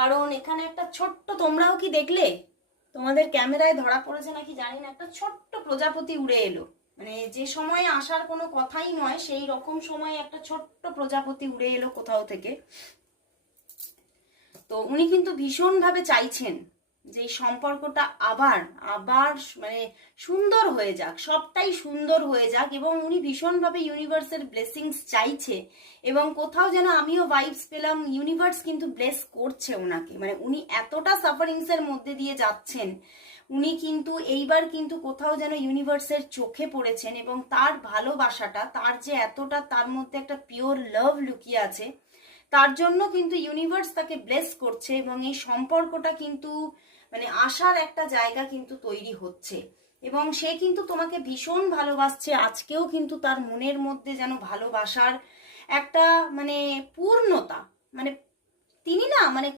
কারণ এখানে একটা ছোট্ট, তোমরাও কি দেখলে, তোমাদের ক্যামেরায় ধরা পড়েছে নাকি জানি না, একটা ছোট্ট প্রজাপতি উড়ে এলো। মানে যে সময়ে আসার কোনো কথাই নয় সেই রকম সময়ে একটা ছোট্ট প্রজাপতি উড়ে এলো কোথাও থেকে। তো উনি কিন্তু ভীষণভাবে চাইছেন যে এই সম্পর্কটা আবার আবার মানে সুন্দর হয়ে যাক, সবটাই সুন্দর হয়ে যাক, এবং উনি ভীষণভাবে ইউনিভার্সের ব্লেসিংস চাইছে। এবং কোথাও যেন আমিও ভাইবস পেলাম, ইউনিভার্স কিন্তু ব্লেস করছে ওনাকে। মানে উনি এতটা সাফারিংস এর মধ্যে দিয়ে যাচ্ছেন, উনি কিন্তু এইবার কিন্তু কোথাও যেন ইউনিভার্সের চোখে পড়েছেন, এবং তার ভালোবাসাটা, তার যে এতটা তার মধ্যে একটা পিওর লাভ লুকিয়ে আছে, তার জন্য কিন্তু ইউনিভার্স তাকে ব্লেস করছে, এবং এই সম্পর্কটা কিন্তু মানে আশার একটা জায়গা কিন্তু তৈরি হচ্ছে। এবং সে কিন্তু তোমাকে ভীষণ ভালোবাসছে, আজকেও কিন্তু তার মনের মধ্যে যেন ভালোবাসার একটা মানে পূর্ণতা, মানে তিনি না মানে